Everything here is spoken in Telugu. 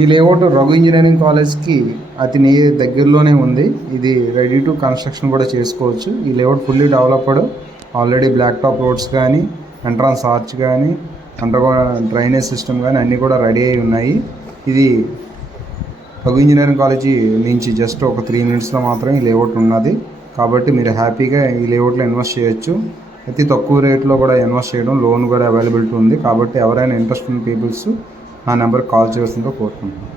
ఈ లేఅవుట్ రఘు ఇంజనీరింగ్ కాలేజ్కి దగ్గరలోనే ఉంది. ఇది రెడీ టు కన్స్ట్రక్షన్ కూడా చేసుకోవచ్చు. ఈ layout fully developed, already black top roads కానీ, ఎంట్రన్స్ ఆర్చ్ కానీ, అండర్గ్రౌండ్ డ్రైనేజ్ సిస్టమ్ కానీ అన్నీ కూడా రెడీ అయి ఉన్నాయి. ఇది రఘు ఇంజనీరింగ్ కాలేజీ నుంచి జస్ట్ ఒక 3 minutesలో మాత్రమే ఈ లేఅవుట్ ఉన్నది. కాబట్టి మీరు హ్యాపీగా ఈ లేఅవుట్లో ఇన్వెస్ట్ చేయొచ్చు. అతి తక్కువ రేట్లో కూడా ఇన్వెస్ట్ చేయడం, లోన్ కూడా అవైలబిలిటీ ఉంది. కాబట్టి ఎవరైనా ఇంట్రెస్ట్ ఉన్న పీపుల్స్ నా నెంబర్కి కాల్ చేయాల్సిందిగా కోరుకుంటున్నాను.